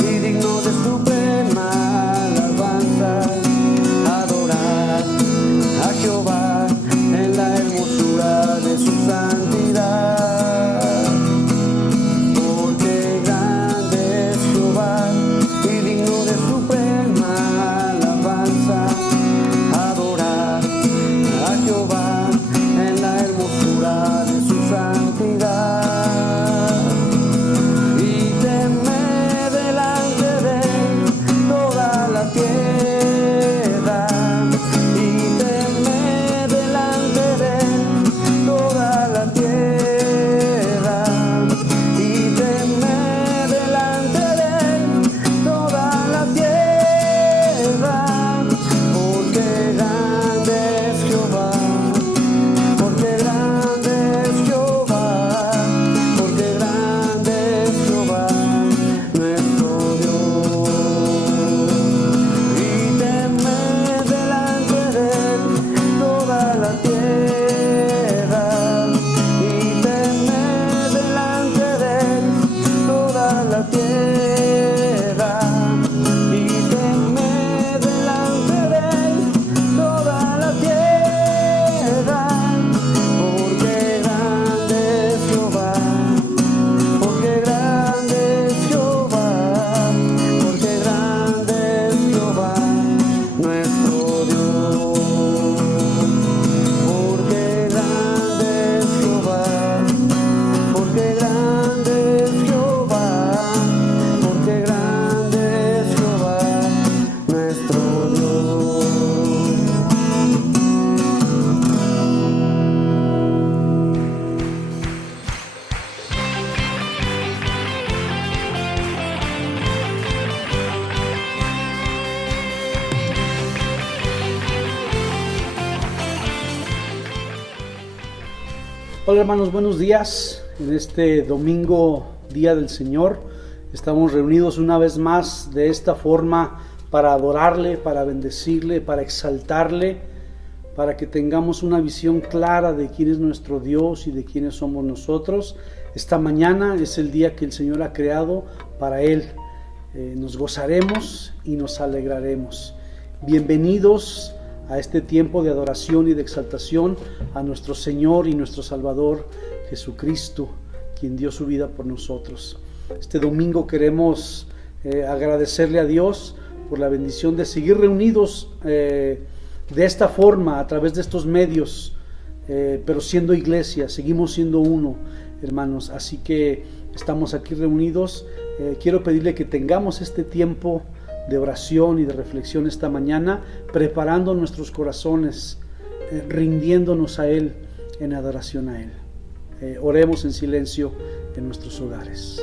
y digno de suprema alabanza, adorar a Jehová en la hermosura de su santidad. Porque grande es Jehová y digno de suprema alabanza, adorar a Jehová en la hermosura de su santidad. Y teme delante de él toda la tierra, y teme delante de él toda la tierra, y teme delante de él toda la tierra, porque grande es Jehová, porque grande es Jehová, porque grande es Jehová, nuestro Dios. Y teme delante de él toda la tierra, y teme delante de él toda la tierra, y teme delante de él toda la tierra, porque grande es Jehová, porque grande es Jehová, porque grande es Jehová, nuestro Dios. Porque grande es Jehová, porque grande es Jehová, porque grande es Jehová, nuestro Dios. Hola hermanos, buenos días. En este domingo, Día del Señor, estamos reunidos una vez más de esta forma para adorarle, para bendecirle, para exaltarle, para que tengamos una visión clara de quién es nuestro Dios y de quiénes somos nosotros. Esta mañana es el día que el Señor ha creado para Él. Nos gozaremos y nos alegraremos. Bienvenidos a este tiempo de adoración y de exaltación a nuestro Señor y nuestro Salvador Jesucristo, quien dio su vida por nosotros. Este domingo queremos agradecerle a Dios por la bendición de seguir reunidos de esta forma, a través de estos medios, pero siendo iglesia, seguimos siendo uno, hermanos. Así que estamos aquí reunidos. Quiero pedirle que tengamos este tiempo de oración y de reflexión esta mañana, preparando nuestros corazones, rindiéndonos a Él en adoración a Él. Oremos en silencio en nuestros hogares.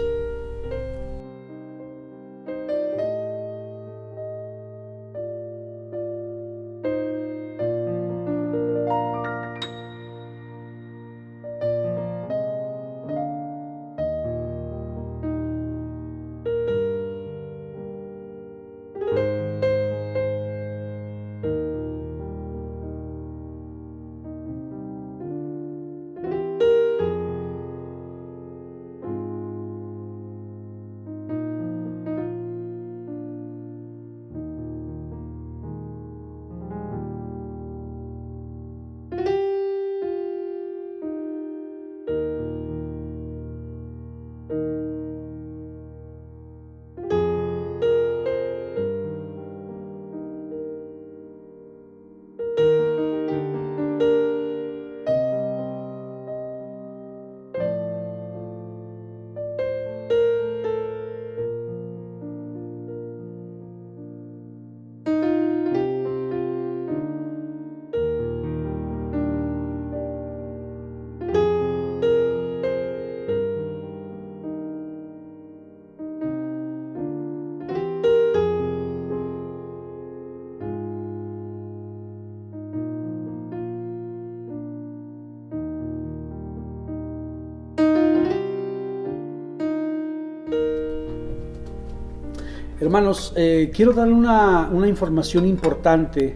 Hermanos, quiero darle una información importante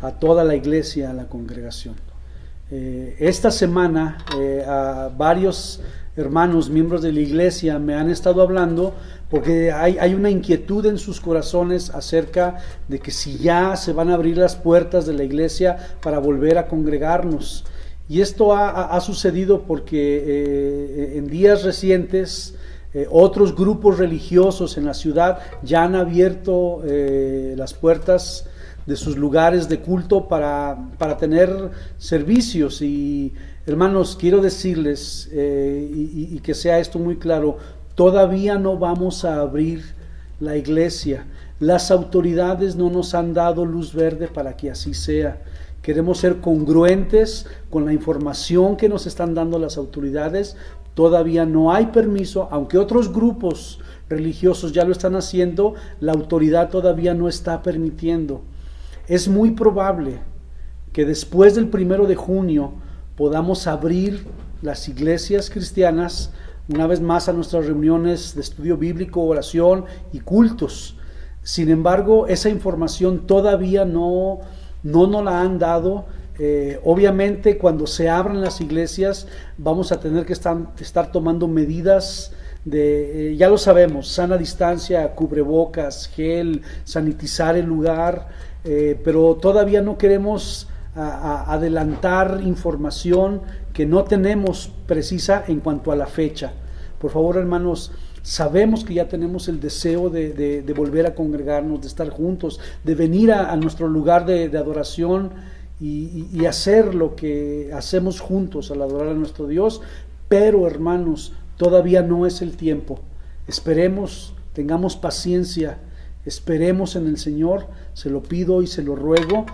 a toda la iglesia, a la congregación. Esta semana a varios hermanos, miembros de la iglesia, me han estado hablando porque hay una inquietud en sus corazones acerca de que si ya se van a abrir las puertas de la iglesia para volver a congregarnos. Y esto ha sucedido porque en días recientes otros grupos religiosos en la ciudad ya han abierto las puertas de sus lugares de culto para tener servicios. Y hermanos, quiero decirles y que sea esto muy claro, todavía no vamos a abrir la iglesia. Las autoridades no nos han dado luz verde para que así sea. Queremos ser congruentes con la información que nos están dando las autoridades. Todavía no hay permiso, aunque otros grupos religiosos ya lo están haciendo, la autoridad todavía no está permitiendo. Es muy probable que después del 1 de junio podamos abrir las iglesias cristianas una vez más a nuestras reuniones de estudio bíblico, oración y cultos. Sin embargo, esa información todavía no nos la han dado. Obviamente, cuando se abran las iglesias, vamos a tener que estar tomando medidas de, ya lo sabemos, sana distancia, cubrebocas, gel, sanitizar el lugar, pero todavía no queremos adelantar información que no tenemos precisa en cuanto a la fecha. Por favor, hermanos, sabemos que ya tenemos el deseo de volver a congregarnos, de estar juntos, de venir a nuestro lugar de adoración y hacer lo que hacemos juntos al adorar a nuestro Dios, pero hermanos, todavía no es el tiempo. Esperemos, tengamos paciencia, esperemos en el Señor, se lo pido y se lo ruego.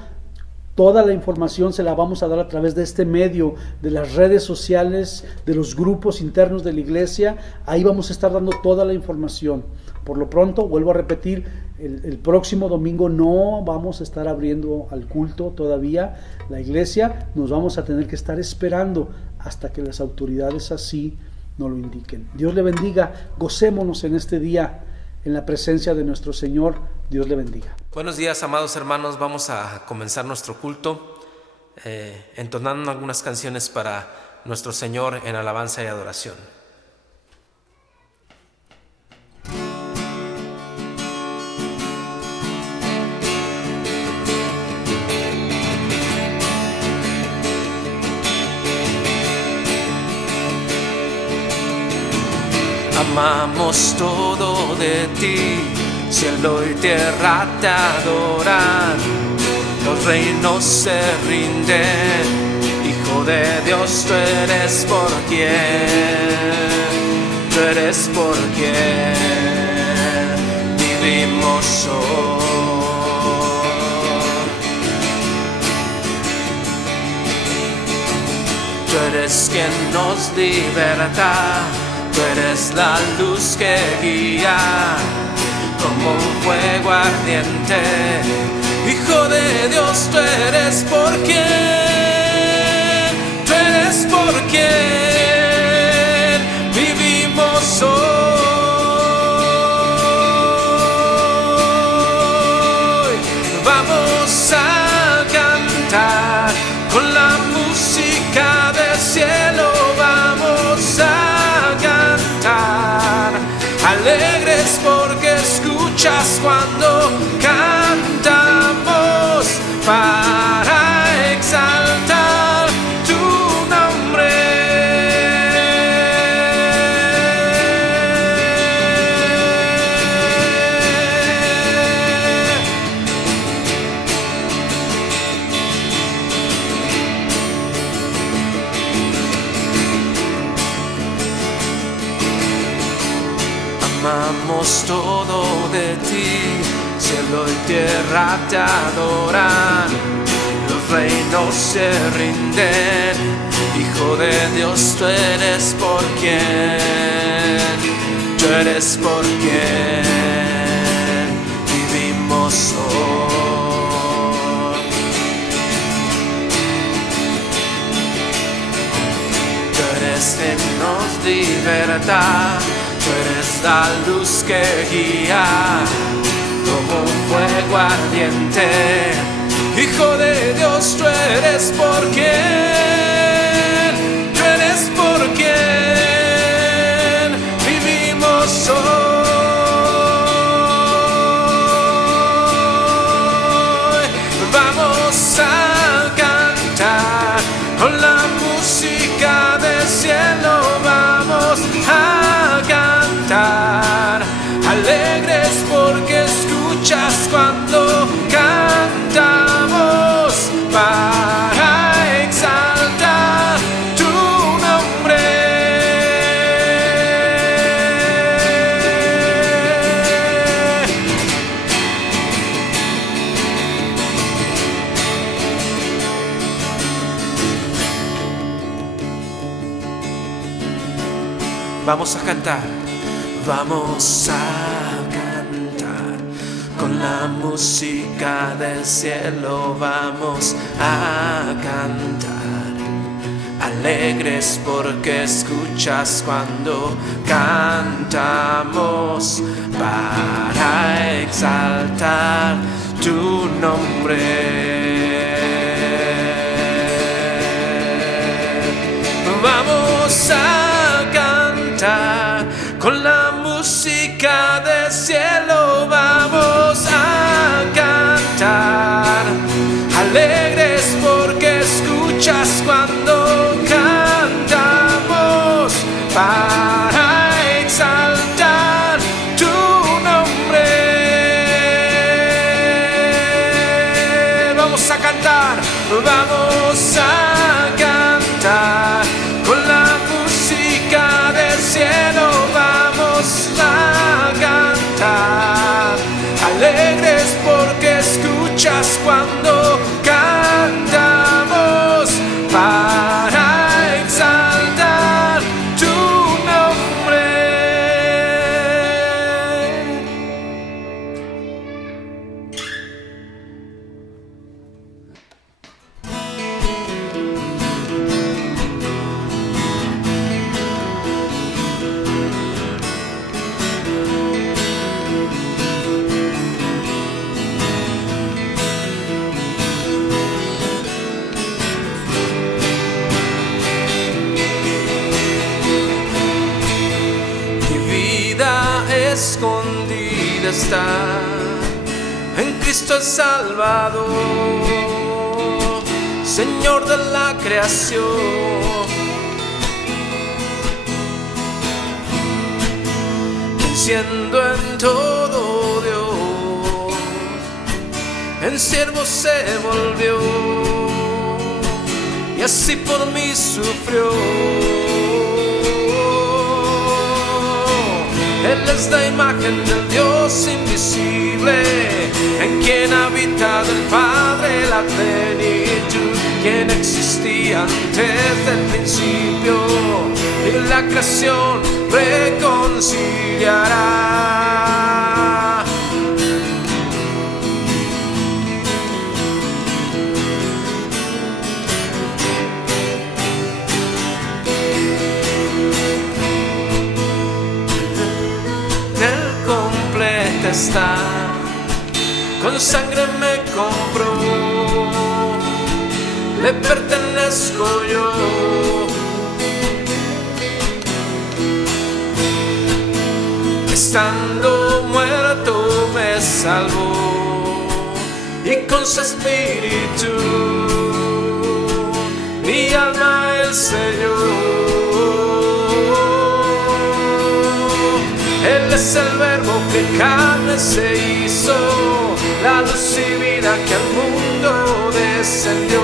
Toda la información se la vamos a dar a través de este medio, de las redes sociales, de los grupos internos de la iglesia. Ahí vamos a estar dando toda la información. Por lo pronto, vuelvo a repetir, el próximo domingo no vamos a estar abriendo al culto todavía la iglesia. Nos vamos a tener que estar esperando hasta que las autoridades así nos lo indiquen. Dios le bendiga, gocémonos en este día en la presencia de nuestro Señor. Dios le bendiga. Buenos días, amados hermanos. Vamos a comenzar nuestro culto entonando algunas canciones para nuestro Señor en alabanza y adoración. Amamos todo de ti, cielo y tierra te adoran, los reinos se rinden, Hijo de Dios, tú eres por quien vivimos hoy. Tú eres quien nos liberta, tú eres la luz que guía, como un fuego ardiente. Hijo de Dios, tú eres por quien vivimos hoy. Vamos a cantar con la música del cielo, vamos a cantar alegres porque escuchas cuando cantamos para exaltar tu nombre. Amamos todo de ti, cielo y tierra te adoran, los reinos se rinden. Hijo de Dios, tú eres por quien vivimos hoy. Tú eres quien nos liberta, tú eres la luz que guía, como un fuego ardiente. Hijo de Dios, tú eres por quien escuchas cuando cantamos para exaltar tu nombre. Vamos a cantar, vamos a cantar con la música del cielo, vamos a cantar alegres porque escuchas cuando cantamos para exaltar tu nombre. Vamos a cantar con la música del cielo, vamos a cantar alegres porque escuchas cuando cantamos para exaltar tu nombre. Vamos a cantar, vamos a cantar con la música del cielo, vamos a cantar alegres porque escuchas cuando cantamos para exaltar tu nombre. Escondida está en Cristo el Salvador, Señor de la creación, quien siendo en todo Dios, en siervo se volvió y así por mí sufrió. Él es la imagen del Dios invisible, en quien habita del Padre la plenitud, quien existía antes del principio, y la creación reconciliará. Está, con sangre me compró, le pertenezco yo. Estando muerto me salvó y con su espíritu mi alma él selló. Él es el verbo que carne se hizo, la luz y vida que al mundo descendió,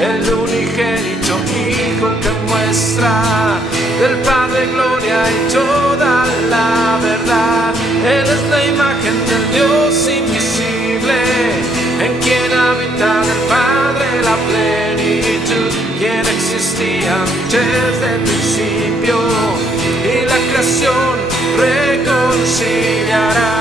el unigénito Hijo que muestra del Padre gloria y toda la verdad. Él es la imagen del Dios invisible, en quien habita del Padre la plenitud, quien existía antes del principio, y la creación reconciliará.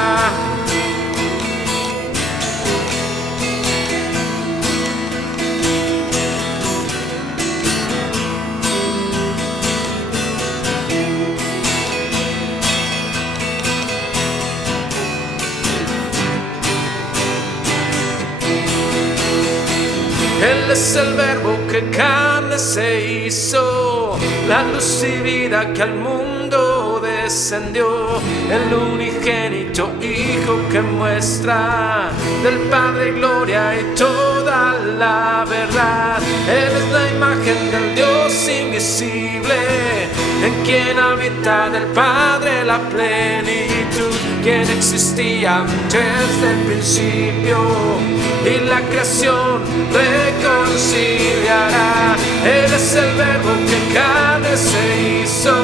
Él es el verbo que carne se hizo, la luz y vida que al mundo descendió, el unigénito Hijo que muestra del Padre gloria y toda la verdad. Él es la imagen del Dios invisible, en quien habita del Padre la plenitud, quien existía desde el principio, y la creación reconciliará. Él es el verbo que carne se hizo,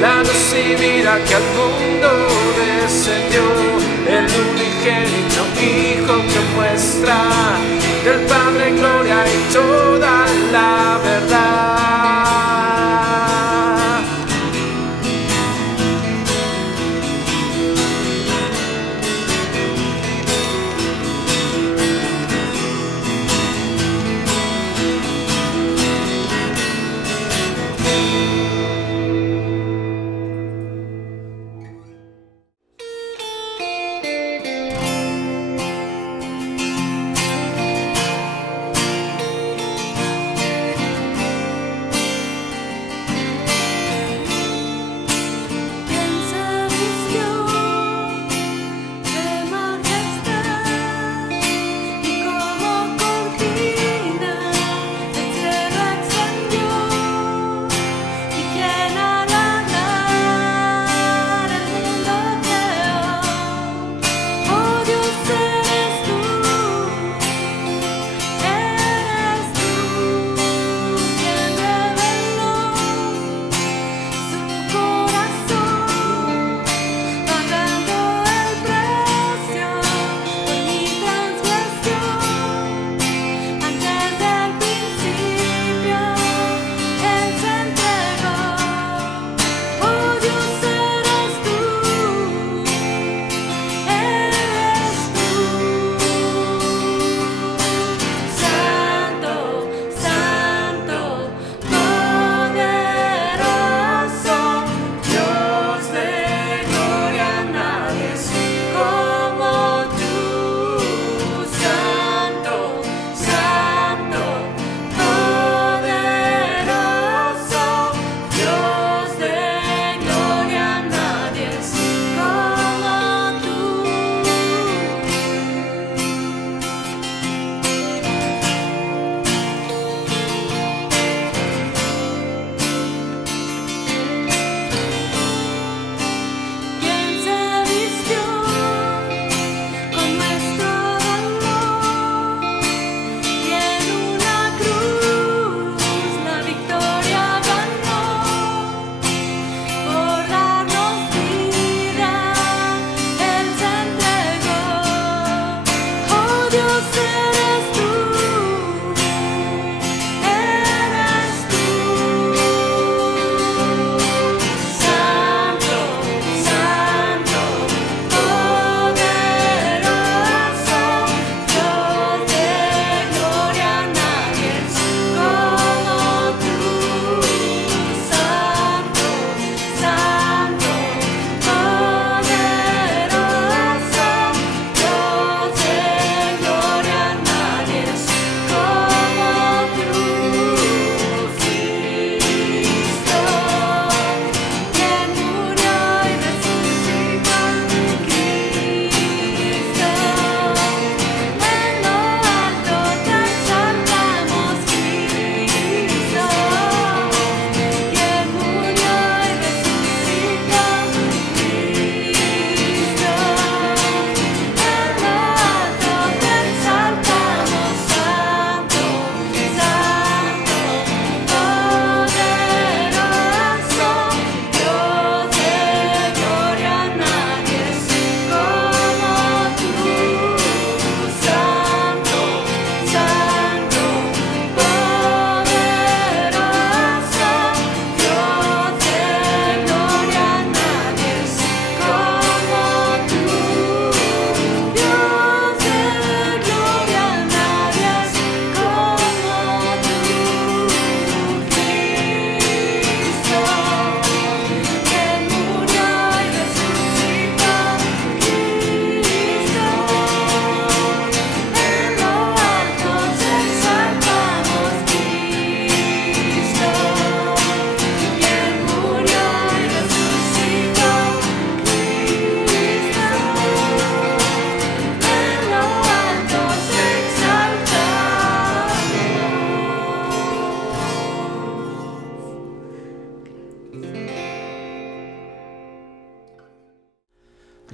la luz y vida que al mundo descendió, el unigénito Hijo que muestra del Padre gloria y toda la verdad.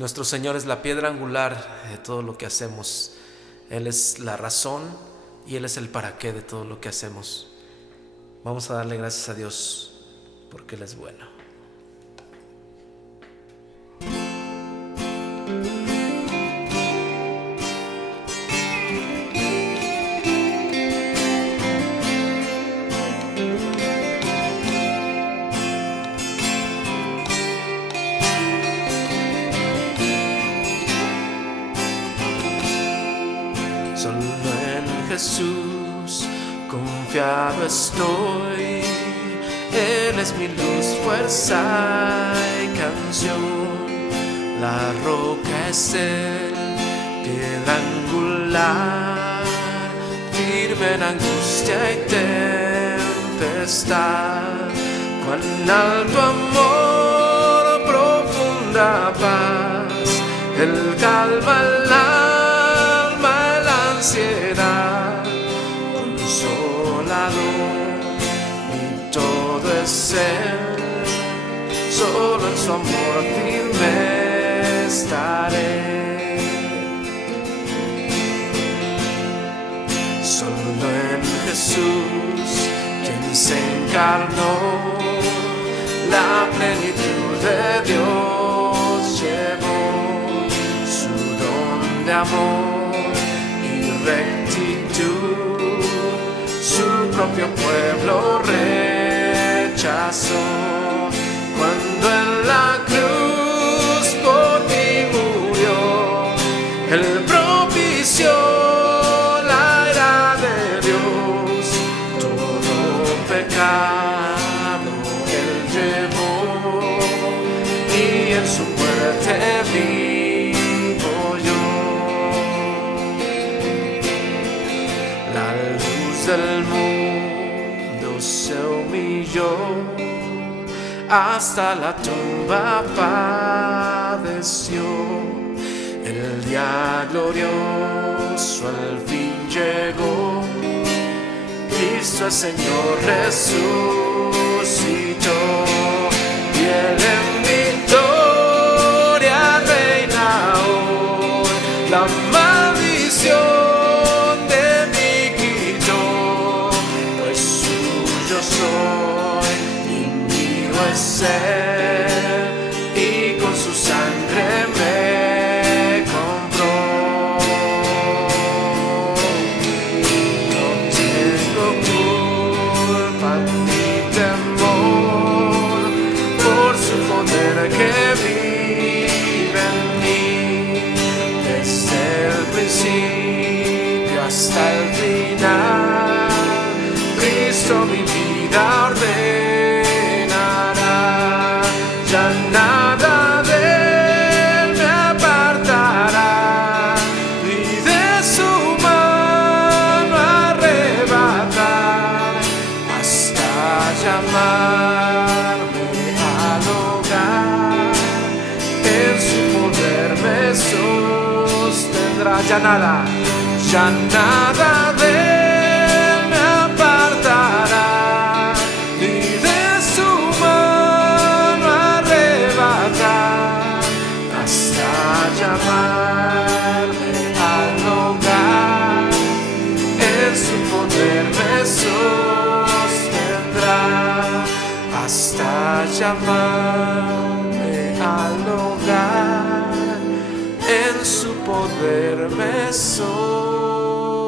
Nuestro Señor es la piedra angular de todo lo que hacemos. Él es la razón y Él es el para qué de todo lo que hacemos. Vamos a darle gracias a Dios porque Él es bueno. Solo en Jesús confiado estoy. Él es mi luz, fuerza y canción. La roca es Él, piedra angular, firme en angustia y tempestad. Cuán alto amor, profunda paz, Él calma el alma, la ansiedad, consolador, y todo es Él, solo en su amor firme estaré. Solo en Jesús, quien se encarnó, la plenitud de Dios llevó, su don de amor y rectitud, su propio pueblo rechazó. Cuando en la cruz por mí murió, Él propició la ira de Dios, todo pecado Él llevó, y en su muerte vivo yo. La luz del mundo se humilló, hasta la tumba padeció. El día glorioso al fin llegó, Cristo el Señor resucitó, y Él en victoria reina hoy. La maldición de mí quitó, pues suyo soy, es Él, y con su sangre me compró. No tengo culpa ni temor, por su poder que vive en mí, desde el principio hasta el final. Cristo mi vida ordena, ya nada de Él me apartará, ni de su mano arrebatar, hasta llamarme al hogar. En su poder me sostendrá, ya nada de Él me apartará, ni de su llamarme al hogar. En su poder me sostendrá, hasta llamarme al hogar. En su poder me sostendrá.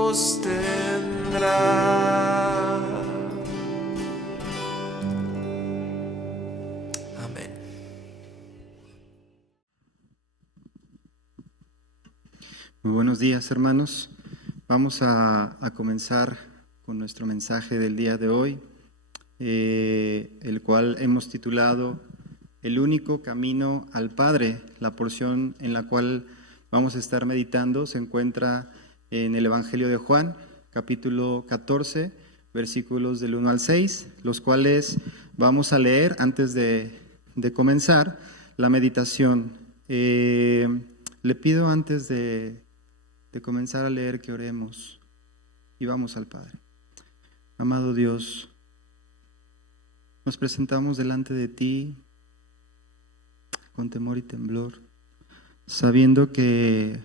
Amén. Muy buenos días, hermanos. Vamos a comenzar con nuestro mensaje del día de hoy, el cual hemos titulado El único camino al Padre. La porción en la cual vamos a estar meditando se encuentra en el Evangelio de Juan, capítulo 14, versículos del 1 al 6, los cuales vamos a leer antes de comenzar la meditación. Le pido antes de comenzar a leer que oremos y vamos al Padre. Amado Dios, nos presentamos delante de ti con temor y temblor, sabiendo que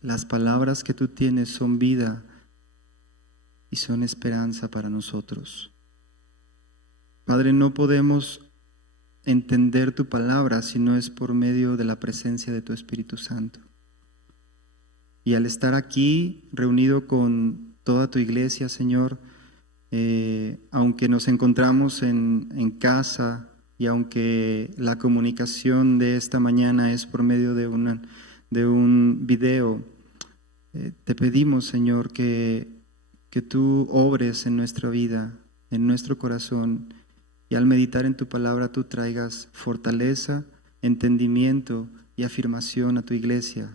las palabras que tú tienes son vida y son esperanza para nosotros. Padre, no podemos entender tu palabra si no es por medio de la presencia de tu Espíritu Santo. Y al estar aquí reunido con toda tu iglesia, Señor, aunque nos encontramos en casa y aunque la comunicación de esta mañana es por medio de un video, te pedimos, Señor, que tú obres en nuestra vida, en nuestro corazón, y al meditar en tu palabra tú traigas fortaleza, entendimiento y afirmación a tu iglesia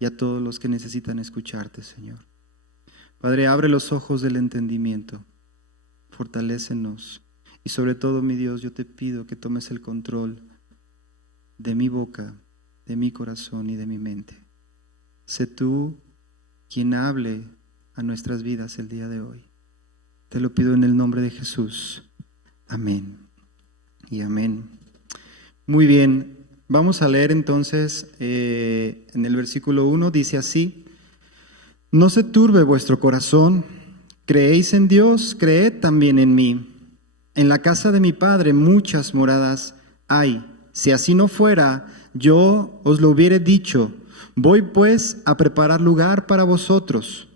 y a todos los que necesitan escucharte, Señor. Padre, abre los ojos del entendimiento, fortalécenos y sobre todo, mi Dios, yo te pido que tomes el control de mi boca, de mi corazón y de mi mente. Sé tú quien hable a nuestras vidas el día de hoy. Te lo pido en el nombre de Jesús. Amén y amén. Muy bien, vamos a leer entonces en el versículo 1, dice así: no se turbe vuestro corazón, creéis en Dios, creed también en mí. En la casa de mi Padre muchas moradas hay. Si así no fuera, yo os lo hubiera dicho. Voy pues a preparar lugar para vosotros.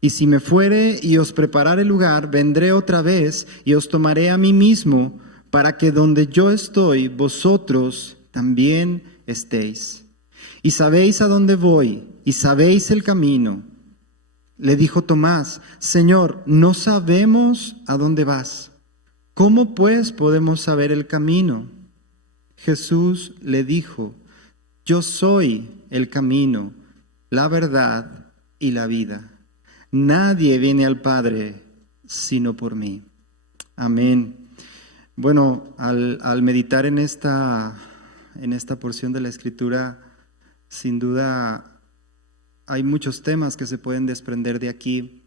Y si me fuere y os preparare lugar, vendré otra vez y os tomaré a mí mismo, para que donde yo estoy, vosotros también estéis. Y sabéis a dónde voy, y sabéis el camino. Le dijo Tomás: Señor, no sabemos a dónde vas. ¿Cómo pues podemos saber el camino? Jesús le dijo: yo soy el camino, la verdad y la vida. Nadie viene al Padre sino por mí. Amén. Bueno, al meditar en esta porción de la Escritura, sin duda hay muchos temas que se pueden desprender de aquí,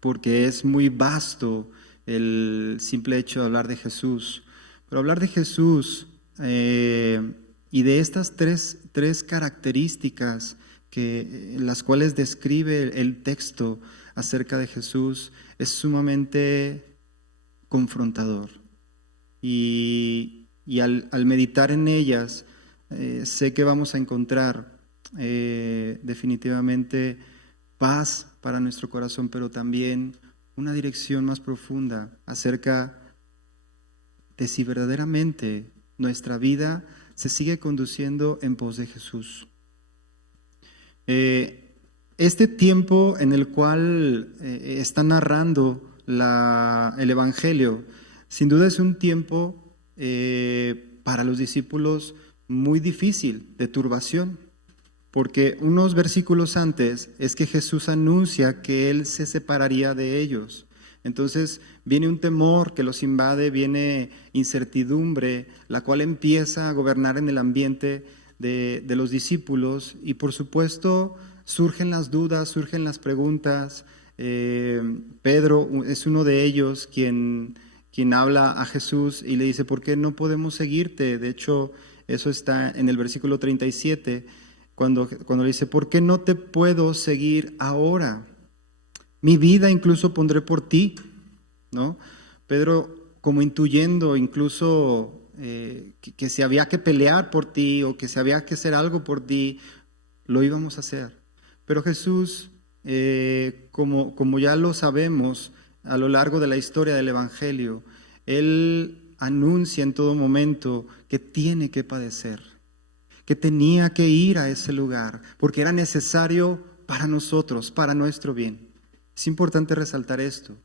porque es muy vasto el simple hecho de hablar de Jesús. Pero hablar de Jesús y de estas tres características las cuales describe el texto acerca de Jesús es sumamente confrontador. Y al meditar en ellas, sé que vamos a encontrar definitivamente paz para nuestro corazón, pero también una dirección más profunda acerca de si verdaderamente nuestra vida se sigue conduciendo en pos de Jesús. Este tiempo en el cual está narrando el Evangelio, sin duda es un tiempo para los discípulos muy difícil, de turbación, porque unos versículos antes es que Jesús anuncia que Él se separaría de ellos. Entonces viene un temor que los invade, viene incertidumbre, la cual empieza a gobernar en el ambiente de los discípulos, y por supuesto surgen las dudas, surgen las preguntas. Pedro es uno de ellos quien habla a Jesús y le dice: ¿por qué no podemos seguirte? De hecho, eso está en el versículo 37, cuando le dice: ¿por qué no te puedo seguir ahora? Mi vida incluso pondré por ti, ¿no? Pedro, como intuyendo incluso que si había que pelear por ti o que si había que hacer algo por ti, lo íbamos a hacer. Pero Jesús, como ya lo sabemos a lo largo de la historia del Evangelio, Él anuncia en todo momento que tiene que padecer, que tenía que ir a ese lugar, porque era necesario para nosotros, para nuestro bien. Es importante resaltar esto,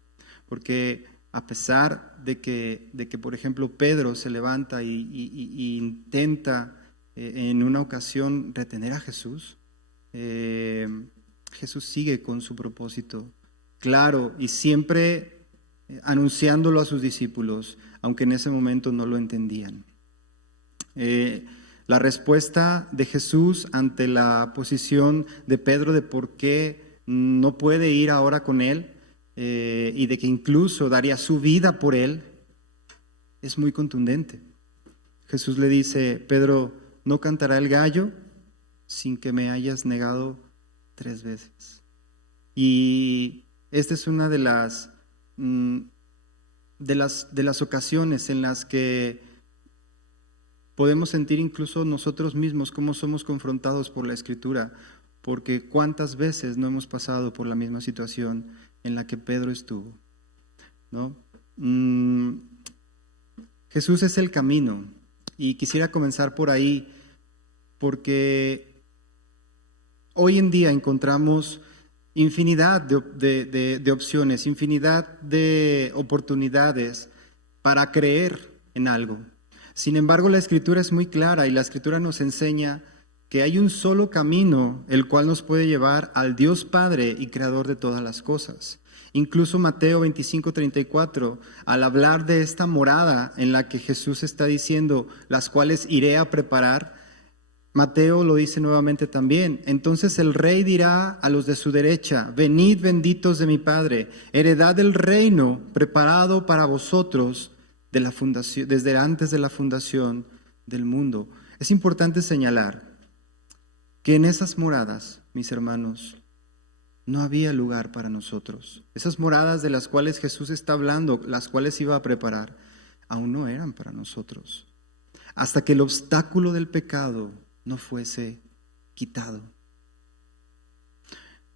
porque a pesar de que por ejemplo, Pedro se levanta y intenta en una ocasión retener a Jesús, Jesús sigue con su propósito claro y siempre anunciándolo a sus discípulos, aunque en ese momento no lo entendían. La respuesta de Jesús ante la posición de Pedro de por qué no puede ir ahora con él, y de que incluso daría su vida por él, es muy contundente. Jesús le dice: Pedro, ¿no cantará el gallo sin que me hayas negado 3 veces. Y esta es una de las ocasiones en las que podemos sentir incluso nosotros mismos cómo somos confrontados por la Escritura, porque cuántas veces no hemos pasado por la misma situación en la que Pedro estuvo, ¿no? Jesús es el camino, y quisiera comenzar por ahí, porque hoy en día encontramos infinidad de opciones, infinidad de oportunidades para creer en algo. Sin embargo, la Escritura es muy clara y la Escritura nos enseña que hay un solo camino el cual nos puede llevar al Dios Padre y Creador de todas las cosas. Incluso Mateo 25:34, al hablar de esta morada en la que Jesús está diciendo, las cuales iré a preparar, Mateo lo dice nuevamente también. Entonces el rey dirá a los de su derecha, venid benditos de mi Padre, heredad del reino preparado para vosotros de la fundación, desde antes de la fundación del mundo. Es importante señalar que en esas moradas, mis hermanos, no había lugar para nosotros. Esas moradas de las cuales Jesús está hablando, las cuales iba a preparar, aún no eran para nosotros, hasta que el obstáculo del pecado no fuese quitado.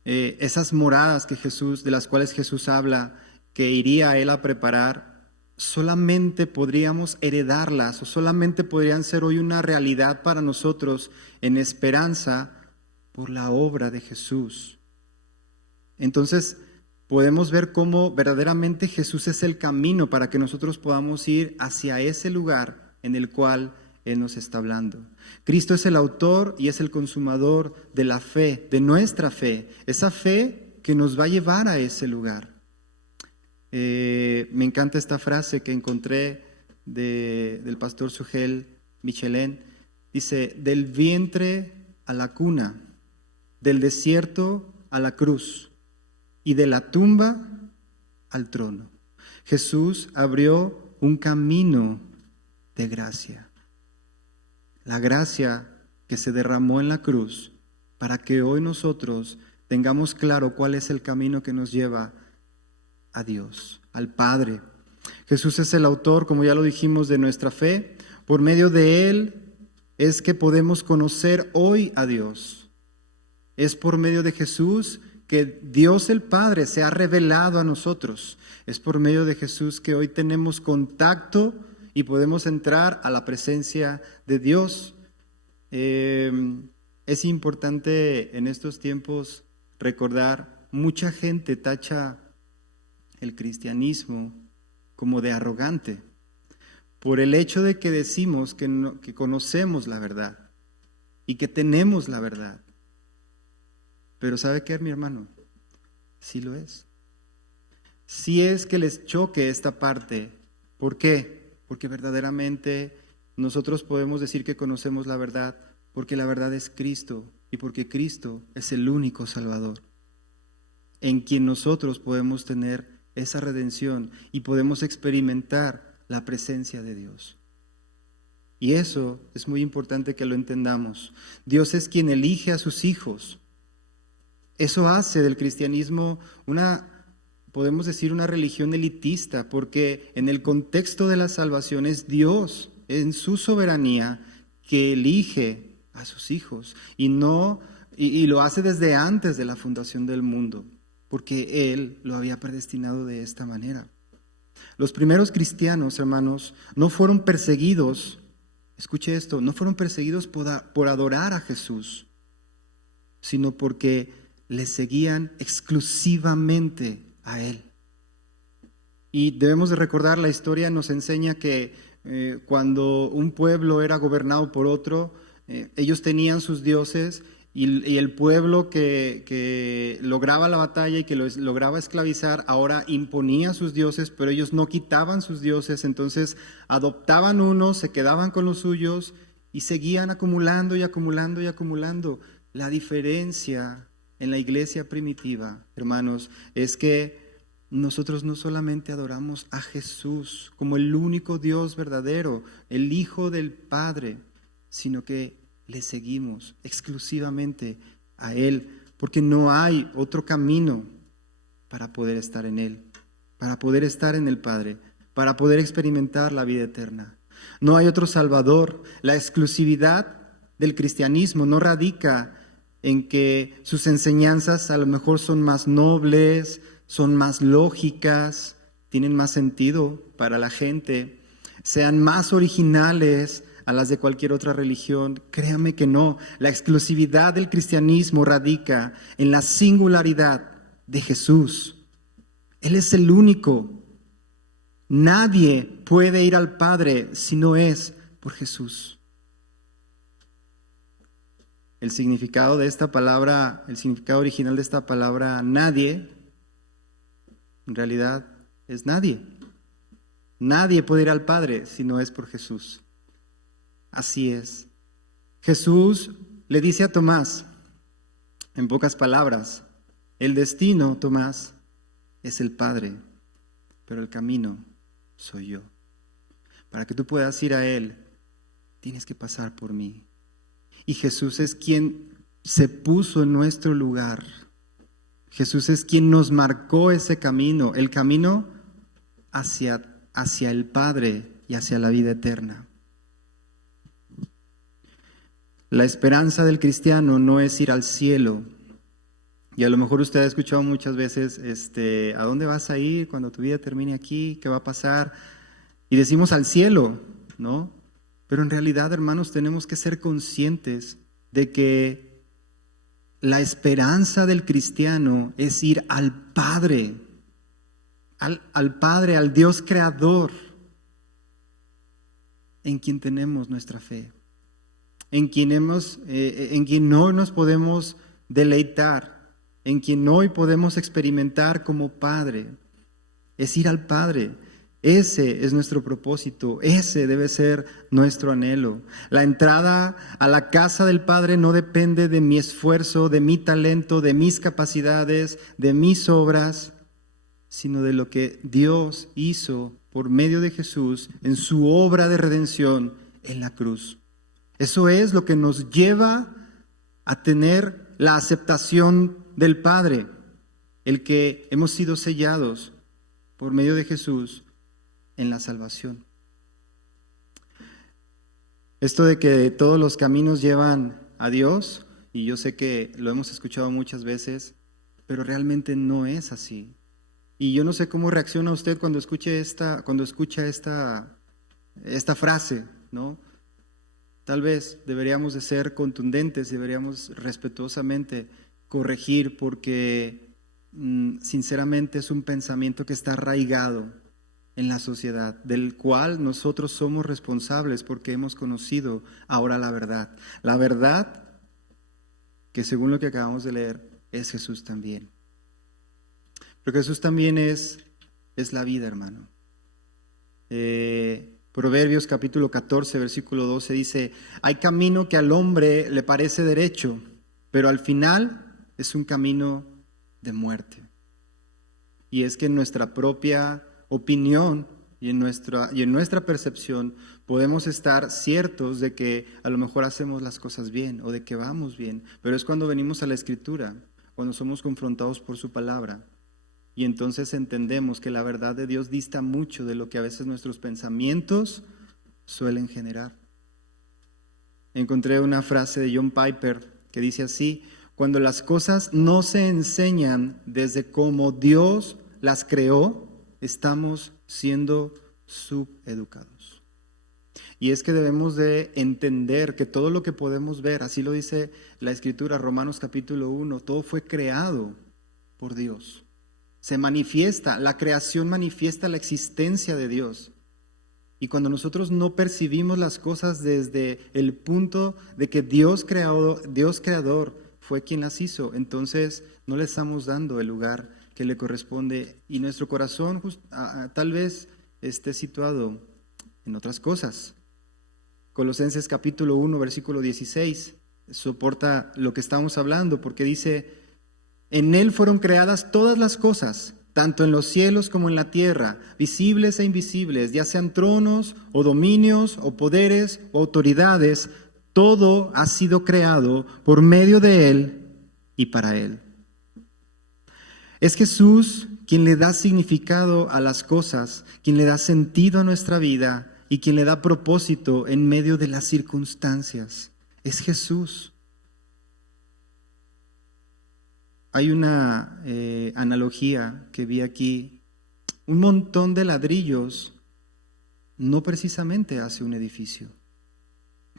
Esas moradas de las cuales Jesús habla, que iría a Él a preparar, solamente podríamos heredarlas, o solamente podrían ser hoy una realidad para nosotros en esperanza por la obra de Jesús. Entonces podemos ver cómo verdaderamente Jesús es el camino para que nosotros podamos ir hacia ese lugar en el cual Él nos está hablando. Cristo es el autor y es el consumador de la fe, de nuestra fe, esa fe que nos va a llevar a ese lugar. Me encanta esta frase que encontré del pastor Sugel Michelén. Dice, del vientre a la cuna, del desierto a la cruz y de la tumba al trono. Jesús abrió un camino de gracia. La gracia que se derramó en la cruz para que hoy nosotros tengamos claro cuál es el camino que nos lleva a Dios, al Padre. Jesús es el autor, como ya lo dijimos, de nuestra fe. Por medio de Él es que podemos conocer hoy a Dios. Es por medio de Jesús que Dios el Padre se ha revelado a nosotros. Es por medio de Jesús que hoy tenemos contacto y podemos entrar a la presencia de Dios. Es importante en estos tiempos recordar, mucha gente tacha el cristianismo como de arrogante por el hecho de que decimos que conocemos la verdad y que tenemos la verdad. Pero ¿sabe qué, mi hermano? Sí lo es. Sí es que les choque esta parte. ¿Por qué? Porque verdaderamente nosotros podemos decir que conocemos la verdad porque la verdad es Cristo y porque Cristo es el único Salvador en quien nosotros podemos tener esa redención y podemos experimentar la presencia de Dios. Y eso es muy importante que lo entendamos. Dios es quien elige a sus hijos. Eso hace del cristianismo podemos decir, una religión elitista, porque en el contexto de la salvación es Dios, en su soberanía, que elige a sus hijos y lo hace desde antes de la fundación del mundo, porque Él lo había predestinado de esta manera. Los primeros cristianos, hermanos, no fueron perseguidos, escuche esto, no fueron perseguidos por adorar a Jesús, sino porque le seguían exclusivamente a Él. Y debemos de recordar, la historia nos enseña que cuando un pueblo era gobernado por otro, ellos tenían sus dioses y el pueblo que lograba la batalla y que los lograba esclavizar, ahora imponía sus dioses, pero ellos no quitaban sus dioses, entonces adoptaban unos, se quedaban con los suyos y seguían acumulando y acumulando y acumulando. La diferencia en la iglesia primitiva, hermanos, es que nosotros no solamente adoramos a Jesús como el único Dios verdadero, el Hijo del Padre, sino que le seguimos exclusivamente a Él, porque no hay otro camino para poder estar en Él, para poder estar en el Padre, para poder experimentar la vida eterna. No hay otro Salvador. La exclusividad del cristianismo no radica en que sus enseñanzas a lo mejor son más nobles, son más lógicas, tienen más sentido para la gente, sean más originales a las de cualquier otra religión. Créame que no. La exclusividad del cristianismo radica en la singularidad de Jesús. Él es el único. Nadie puede ir al Padre si no es por Jesús. El significado de esta palabra, el significado original de esta palabra nadie, en realidad es nadie. Nadie puede ir al Padre si no es por Jesús. Así es. Jesús le dice a Tomás, en pocas palabras, el destino, Tomás, es el Padre, pero el camino soy yo. Para que tú puedas ir a Él, tienes que pasar por mí. Y Jesús es quien se puso en nuestro lugar. Jesús es quien nos marcó ese camino, el camino hacia el Padre y hacia la vida eterna. La esperanza del cristiano no es ir al cielo. Y a lo mejor usted ha escuchado muchas veces, ¿a dónde vas a ir cuando tu vida termine aquí? ¿Qué va a pasar? Y decimos al cielo, ¿no? Pero en realidad, hermanos, tenemos que ser conscientes de que la esperanza del cristiano es ir al Padre, al Padre, al Dios creador, en quien tenemos nuestra fe, en quien hoy nos podemos deleitar, en quien hoy podemos experimentar como Padre. Es ir al Padre. Ese es nuestro propósito, ese debe ser nuestro anhelo. La entrada a la casa del Padre no depende de mi esfuerzo, de mi talento, de mis capacidades, de mis obras, sino de lo que Dios hizo por medio de Jesús en su obra de redención en la cruz. Eso es lo que nos lleva a tener la aceptación del Padre, el que hemos sido sellados por medio de Jesús en la salvación. Esto de que todos los caminos llevan a Dios, y yo sé que lo hemos escuchado muchas veces, pero realmente no es así. Y yo no sé cómo reacciona usted cuando escucha esta frase, ¿no? Tal vez deberíamos de ser contundentes, deberíamos respetuosamente corregir, porque sinceramente es un pensamiento que está arraigado en la sociedad, del cual nosotros somos responsables porque hemos conocido ahora la verdad. La verdad que, según lo que acabamos de leer, es Jesús también. Pero Jesús también es la vida, hermano. Proverbios capítulo 14, versículo 12 dice: hay camino que al hombre le parece derecho, pero al final es un camino de muerte. Y es que en nuestra propia opinión y en nuestra percepción podemos estar ciertos de que a lo mejor hacemos las cosas bien o de que vamos bien, pero es cuando venimos a la Escritura, cuando somos confrontados por su palabra, y entonces entendemos que la verdad de Dios dista mucho de lo que a veces nuestros pensamientos suelen generar. Encontré una frase de John Piper que dice así: cuando las cosas no se enseñan desde cómo Dios las creó, estamos siendo subeducados. Y es que debemos de entender que todo lo que podemos ver, así lo dice la Escritura, Romanos capítulo 1, todo fue creado por Dios. Se manifiesta, la creación manifiesta la existencia de Dios. Y cuando nosotros no percibimos las cosas desde el punto de que Dios creador fue quien las hizo, entonces no le estamos dando el lugar que le corresponde, y nuestro corazón tal vez esté situado en otras cosas. Colosenses capítulo 1, versículo 16, soporta lo que estamos hablando, porque dice: en Él fueron creadas todas las cosas, tanto en los cielos como en la tierra, visibles e invisibles, ya sean tronos o dominios o poderes o autoridades. todo ha sido creado por medio de Él y para Él. Es Jesús quien le da significado a las cosas, quien le da sentido a nuestra vida y quien le da propósito en medio de las circunstancias. Es Jesús. Hay una analogía que vi aquí. Un montón de ladrillos no precisamente hace un edificio.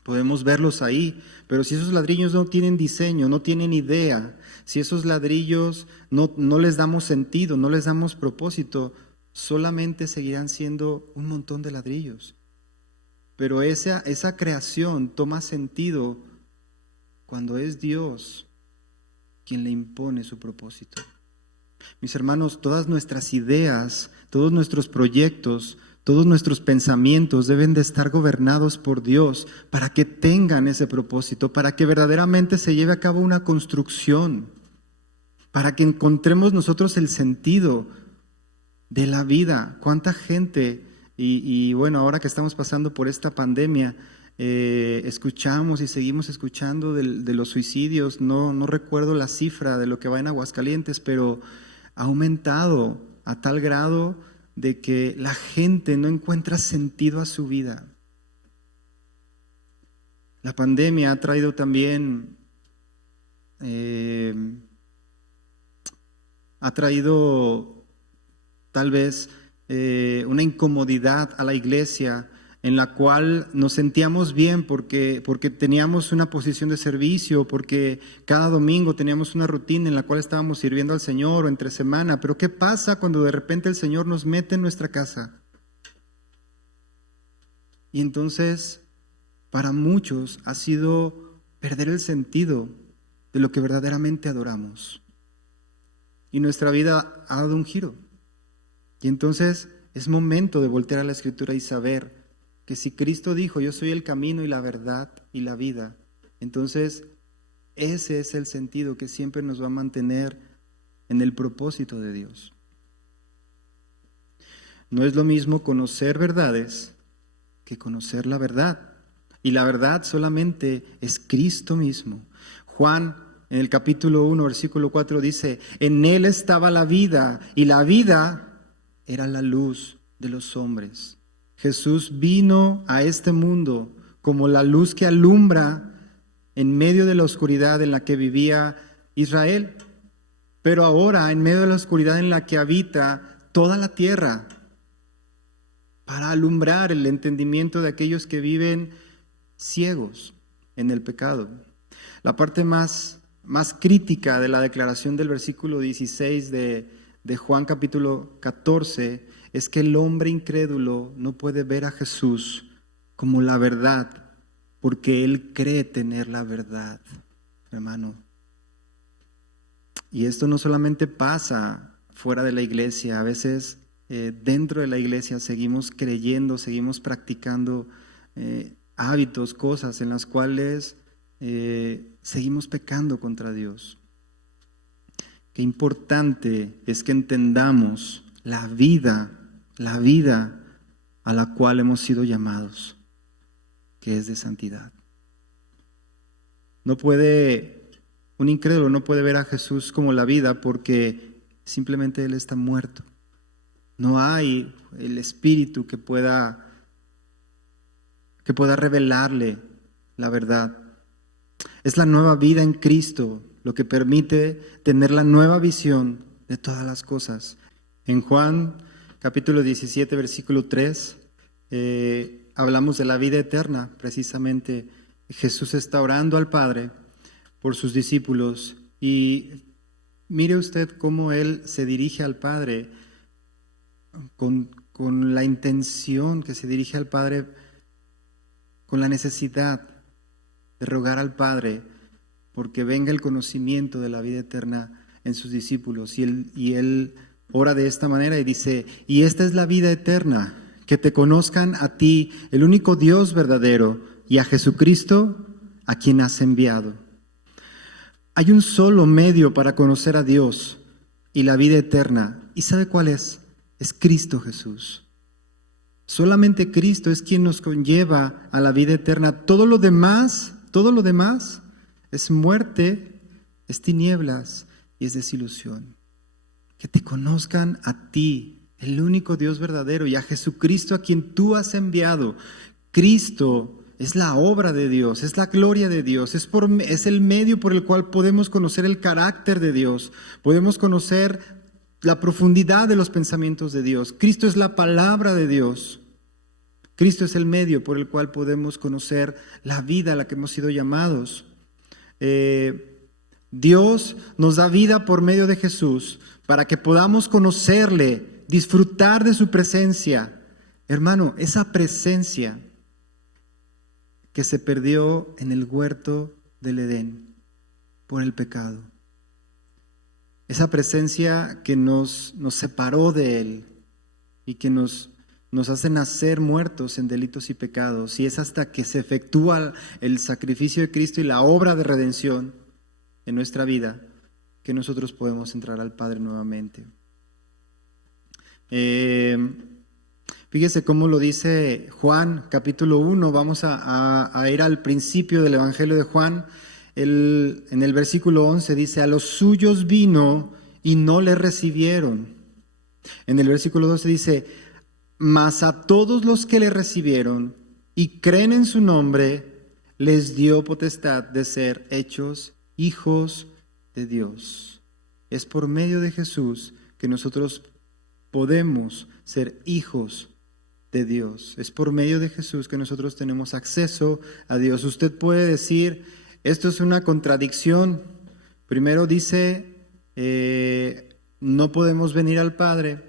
Podemos verlos ahí, pero si esos ladrillos no tienen diseño, no tienen idea, si esos ladrillos no les damos sentido, no les damos propósito, solamente seguirán siendo un montón de ladrillos. Pero esa creación toma sentido cuando es Dios quien le impone su propósito. Mis hermanos, todas nuestras ideas, todos nuestros proyectos, todos nuestros pensamientos deben de estar gobernados por Dios para que tengan ese propósito, para que verdaderamente se lleve a cabo una construcción, para que encontremos nosotros el sentido de la vida. ¿Cuánta gente, y bueno, ahora que estamos pasando por esta pandemia, escuchamos y seguimos escuchando de los suicidios? No recuerdo la cifra de lo que va en Aguascalientes, pero ha aumentado a tal grado de que la gente no encuentra sentido a su vida. La pandemia ha traído también, tal vez una incomodidad a la iglesia, en la cual nos sentíamos bien porque teníamos una posición de servicio, porque cada domingo teníamos una rutina en la cual estábamos sirviendo al Señor o entre semana. Pero ¿qué pasa cuando de repente el Señor nos mete en nuestra casa? Y entonces, para muchos ha sido perder el sentido de lo que verdaderamente adoramos. Y nuestra vida ha dado un giro. Y entonces es momento de voltear a la Escritura y saber que si Cristo dijo, yo soy el camino y la verdad y la vida, entonces ese es el sentido que siempre nos va a mantener en el propósito de Dios. No es lo mismo conocer verdades que conocer la verdad. Y la verdad solamente es Cristo mismo. Juan, en el capítulo 1, versículo 4 dice, en Él estaba la vida y la vida era la luz de los hombres. Jesús vino a este mundo como la luz que alumbra en medio de la oscuridad en la que vivía Israel, pero ahora en medio de la oscuridad en la que habita toda la tierra, para alumbrar el entendimiento de aquellos que viven ciegos en el pecado. La parte más crítica de la declaración del versículo 16 de Juan capítulo 14 es que el hombre incrédulo no puede ver a Jesús como la verdad, porque él cree tener la verdad, hermano. Y esto no solamente pasa fuera de la iglesia, a veces dentro de la iglesia seguimos creyendo, seguimos practicando hábitos, cosas en las cuales seguimos pecando contra Dios. Qué importante es que entendamos la vida a la cual hemos sido llamados, que es de santidad. Un incrédulo no puede ver a Jesús como la vida porque simplemente Él está muerto. No hay el Espíritu que pueda revelarle la verdad. Es la nueva vida en Cristo lo que permite tener la nueva visión de todas las cosas. En Juan capítulo 17, versículo 3, hablamos de la vida eterna. Precisamente Jesús está orando al Padre por sus discípulos y mire usted cómo Él se dirige al Padre con la intención que se dirige al Padre, con la necesidad de rogar al Padre porque venga el conocimiento de la vida eterna en sus discípulos. Y él ora de esta manera y dice, y esta es la vida eterna, que te conozcan a ti, el único Dios verdadero, y a Jesucristo, a quien has enviado. Hay un solo medio para conocer a Dios y la vida eterna. ¿Y sabe cuál es? Es Cristo Jesús. Solamente Cristo es quien nos conlleva a la vida eterna. Todo lo demás Todo lo demás es muerte, es tinieblas y es desilusión. Que te conozcan a ti, el único Dios verdadero, y a Jesucristo a quien tú has enviado. Cristo es la obra de Dios, es la gloria de Dios, es el medio por el cual podemos conocer el carácter de Dios, podemos conocer la profundidad de los pensamientos de Dios. Cristo es la palabra de Dios. Cristo es el medio por el cual podemos conocer la vida a la que hemos sido llamados. Dios nos da vida por medio de Jesús para que podamos conocerle, disfrutar de su presencia. Hermano, esa presencia que se perdió en el huerto del Edén por el pecado. Esa presencia que nos separó de Él y que nos hace nacer muertos en delitos y pecados. Y es hasta que se efectúa el sacrificio de Cristo y la obra de redención en nuestra vida que nosotros podemos entrar al Padre nuevamente. Fíjese cómo lo dice Juan, capítulo 1. Vamos a ir al principio del Evangelio de Juan. En el versículo 11 dice: a los suyos vino y no le recibieron. En el versículo 12 dice: mas a todos los que le recibieron y creen en su nombre, les dio potestad de ser hechos hijos de Dios. Es por medio de Jesús que nosotros podemos ser hijos de Dios. Es por medio de Jesús que nosotros tenemos acceso a Dios. Usted puede decir, esto es una contradicción. Primero dice, no podemos venir al Padre,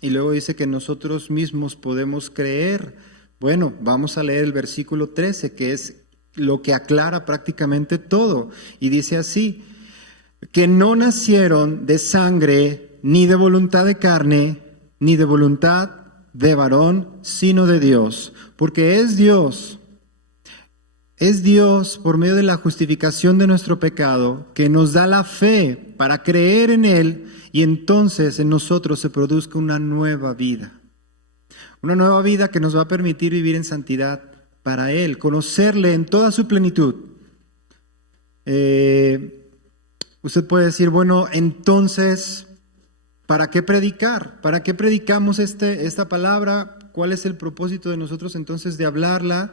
y luego dice que nosotros mismos podemos creer. Bueno, vamos a leer el versículo 13, que es lo que aclara prácticamente todo. Y dice así: que no nacieron de sangre, ni de voluntad de carne, ni de voluntad de varón, sino de Dios. Porque es Dios por medio de la justificación de nuestro pecado, que nos da la fe para creer en Él, y entonces en nosotros se produzca una nueva vida. Una nueva vida que nos va a permitir vivir en santidad para Él, conocerle en toda su plenitud. Usted puede decir, bueno, entonces, ¿para qué predicar? ¿Para qué predicamos esta palabra? ¿Cuál es el propósito de nosotros entonces de hablarla?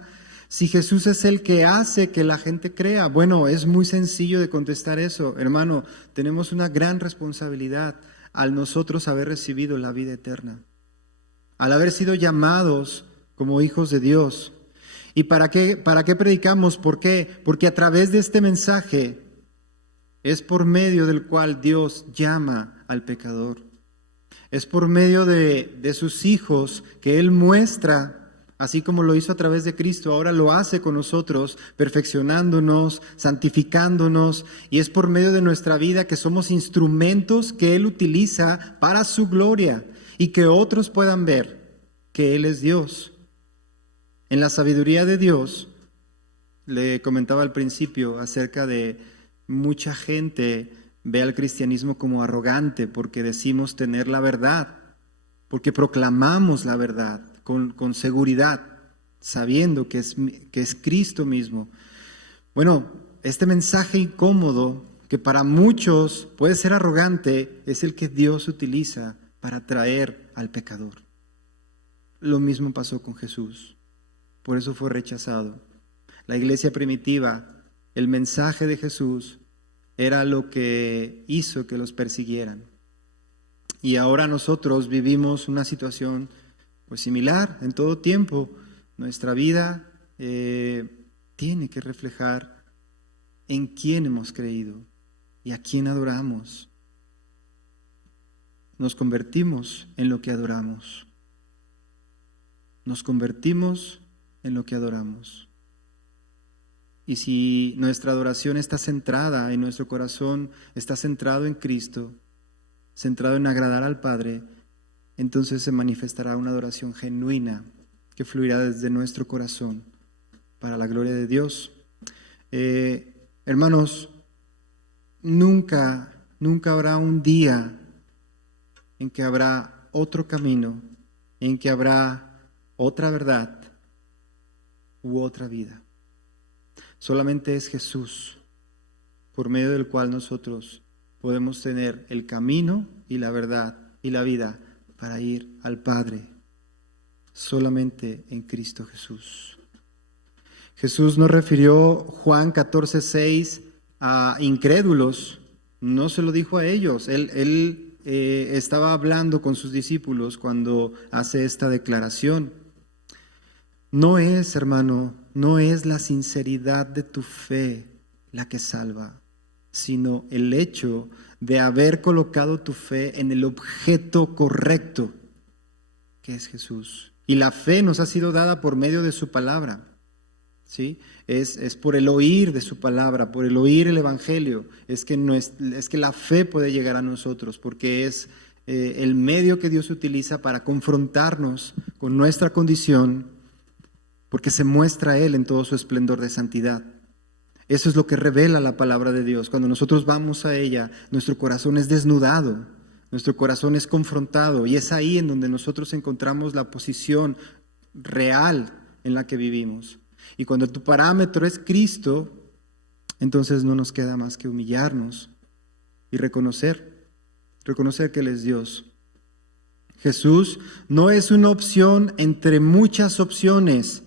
Si Jesús es el que hace que la gente crea. Bueno, es muy sencillo de contestar eso. Hermano, tenemos una gran responsabilidad al nosotros haber recibido la vida eterna, al haber sido llamados como hijos de Dios. ¿Y para qué predicamos? ¿Por qué? Porque a través de este mensaje es por medio del cual Dios llama al pecador. Es por medio de sus hijos que Él muestra, así como lo hizo a través de Cristo, ahora lo hace con nosotros, perfeccionándonos, santificándonos, y es por medio de nuestra vida que somos instrumentos que Él utiliza para su gloria y que otros puedan ver que Él es Dios. En la sabiduría de Dios, le comentaba al principio acerca de mucha gente ve al cristianismo como arrogante porque decimos tener la verdad, porque proclamamos la verdad con seguridad, sabiendo que es Cristo mismo. Bueno, este mensaje incómodo, que para muchos puede ser arrogante, es el que Dios utiliza para atraer al pecador. Lo mismo pasó con Jesús, por eso fue rechazado. La iglesia primitiva, el mensaje de Jesús era lo que hizo que los persiguieran. Y ahora nosotros vivimos una situación pues similar en todo tiempo. Nuestra vida tiene que reflejar en quién hemos creído y a quién adoramos. Nos convertimos en lo que adoramos. Nos convertimos en lo que adoramos. Y si nuestra adoración está centrada en nuestro corazón, está centrado en Cristo, centrado en agradar al Padre, entonces se manifestará una adoración genuina que fluirá desde nuestro corazón para la gloria de Dios. Hermanos, nunca habrá un día en que habrá otro camino, en que habrá otra verdad u otra vida. Solamente es Jesús, por medio del cual nosotros podemos tener el camino y la verdad y la vida para ir al Padre. Solamente en Cristo Jesús. Jesús nos refirió Juan 14:6 a incrédulos. No se lo dijo a ellos. Él estaba hablando con sus discípulos cuando hace esta declaración. No es, hermano, no es la sinceridad de tu fe la que salva, sino el hecho de haber colocado tu fe en el objeto correcto, que es Jesús. Y la fe nos ha sido dada por medio de su palabra, ¿sí? Es por el oír de su palabra, por el oír el Evangelio, es que la fe puede llegar a nosotros, porque es el medio que Dios utiliza para confrontarnos con nuestra condición, porque se muestra Él en todo su esplendor de santidad. Eso es lo que revela la palabra de Dios. Cuando nosotros vamos a ella, nuestro corazón es desnudado, nuestro corazón es confrontado, y es ahí en donde nosotros encontramos la posición real en la que vivimos. Y cuando tu parámetro es Cristo, entonces no nos queda más que humillarnos y reconocer que Él es Dios. Jesús no es una opción entre muchas opciones.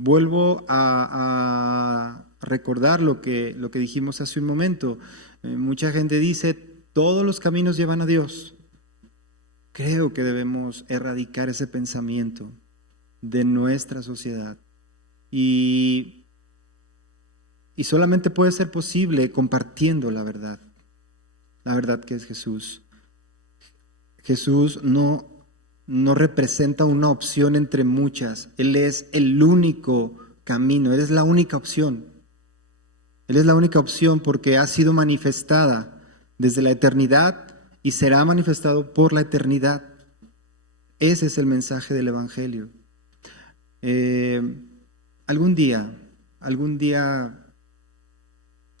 Vuelvo a recordar lo que dijimos hace un momento. Mucha gente dice, todos los caminos llevan a Dios. Creo que debemos erradicar ese pensamiento de nuestra sociedad. Y solamente puede ser posible compartiendo la verdad que es Jesús. Jesús no representa una opción entre muchas. Él es el único camino, Él es la única opción. Él es la única opción porque ha sido manifestada desde la eternidad y será manifestado por la eternidad. Ese es el mensaje del Evangelio. Algún día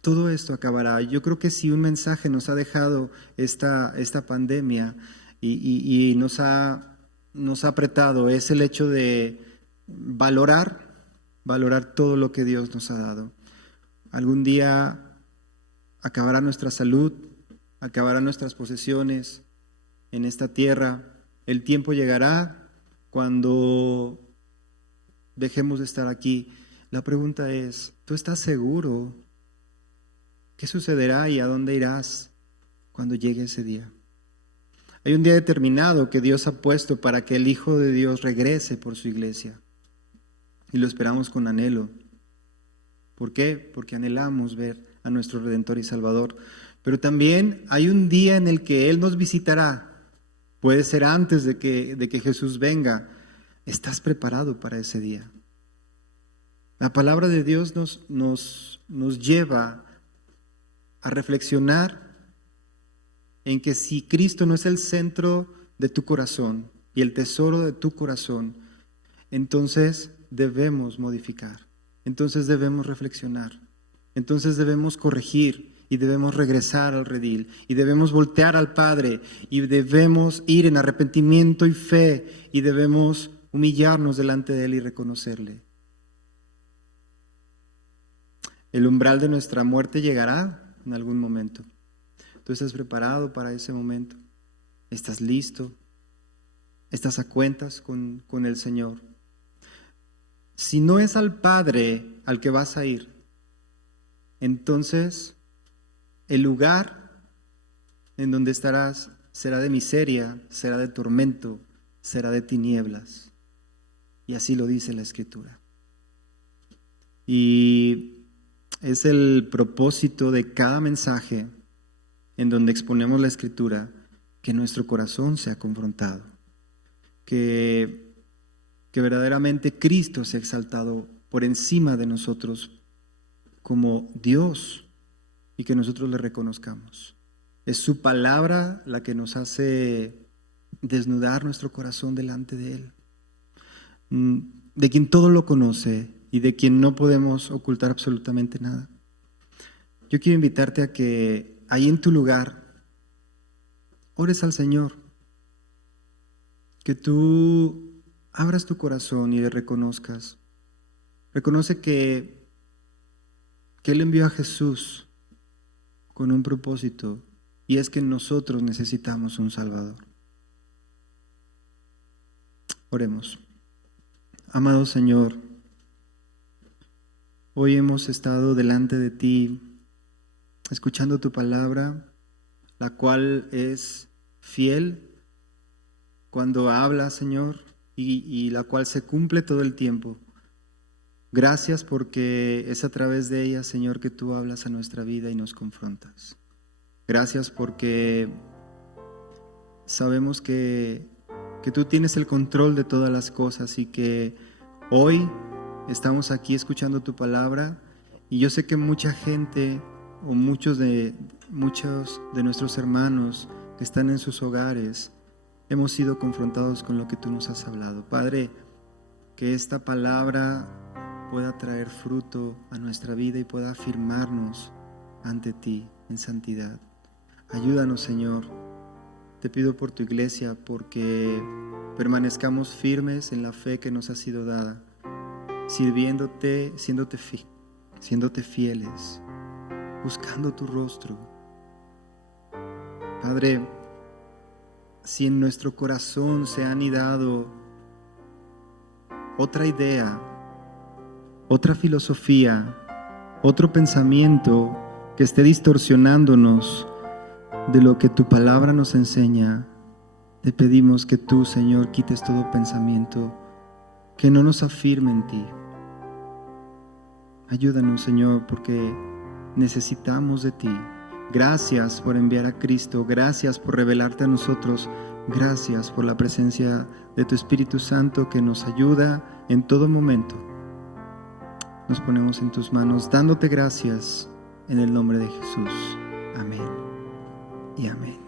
todo esto acabará. Yo creo que si un mensaje nos ha dejado esta pandemia y nos ha apretado, es el hecho de valorar todo lo que Dios nos ha dado. Algún día acabará nuestra salud, acabarán nuestras posesiones en esta tierra. El tiempo llegará cuando dejemos de estar aquí. La pregunta es, ¿tú estás seguro? ¿Qué sucederá y a dónde irás cuando llegue ese día? Hay un día determinado que Dios ha puesto para que el Hijo de Dios regrese por su iglesia. Y lo esperamos con anhelo. ¿Por qué? Porque anhelamos ver a nuestro Redentor y Salvador. Pero también hay un día en el que Él nos visitará. Puede ser antes de que Jesús venga. ¿Estás preparado para ese día? La palabra de Dios nos lleva a reflexionar en que si Cristo no es el centro de tu corazón y el tesoro de tu corazón, entonces debemos modificar, entonces debemos reflexionar, entonces debemos corregir y debemos regresar al redil y debemos voltear al Padre y debemos ir en arrepentimiento y fe y debemos humillarnos delante de Él y reconocerle. El umbral de nuestra muerte llegará en algún momento. ¿Tú estás preparado para ese momento? ¿Estás listo? ¿Estás a cuentas con el Señor? Si no es al Padre al que vas a ir, entonces el lugar en donde estarás será de miseria, será de tormento, será de tinieblas. Y así lo dice la Escritura. Y es el propósito de cada mensaje en donde exponemos la Escritura, que nuestro corazón sea confrontado, que verdaderamente Cristo sea exaltado por encima de nosotros como Dios y que nosotros le reconozcamos. Es su palabra la que nos hace desnudar nuestro corazón delante de Él, de quien todo lo conoce y de quien no podemos ocultar absolutamente nada. Yo quiero invitarte a que ahí en tu lugar ores al Señor, que tú abras tu corazón y le reconozcas. Reconoce que que Él envió a Jesús con un propósito, y es que nosotros necesitamos un Salvador. Oremos. Amado Señor, hoy hemos estado delante de ti, escuchando tu palabra, la cual es fiel cuando habla, Señor, y la cual se cumple todo el tiempo. Gracias porque es a través de ella, Señor, que tú hablas a nuestra vida y nos confrontas. Gracias porque sabemos que tú tienes el control de todas las cosas y que hoy estamos aquí escuchando tu palabra, y yo sé que mucha gente o muchos de nuestros hermanos que están en sus hogares hemos sido confrontados con lo que tú nos has hablado. Padre, que esta palabra pueda traer fruto a nuestra vida y pueda afirmarnos ante ti en santidad. Ayúdanos, Señor. Te pido por tu iglesia, porque permanezcamos firmes en la fe que nos ha sido dada, sirviéndote, siéndote fieles, buscando tu rostro. Padre, si en nuestro corazón se ha anidado otra idea, otra filosofía, otro pensamiento que esté distorsionándonos de lo que tu palabra nos enseña, te pedimos que tú, Señor, quites todo pensamiento que no nos afirme en ti. Ayúdanos, Señor, porque necesitamos de ti. Gracias por enviar a Cristo, gracias por revelarte a nosotros, gracias por la presencia de tu Espíritu Santo que nos ayuda en todo momento. Nos ponemos en tus manos, dándote gracias en el nombre de Jesús. Amén y amén.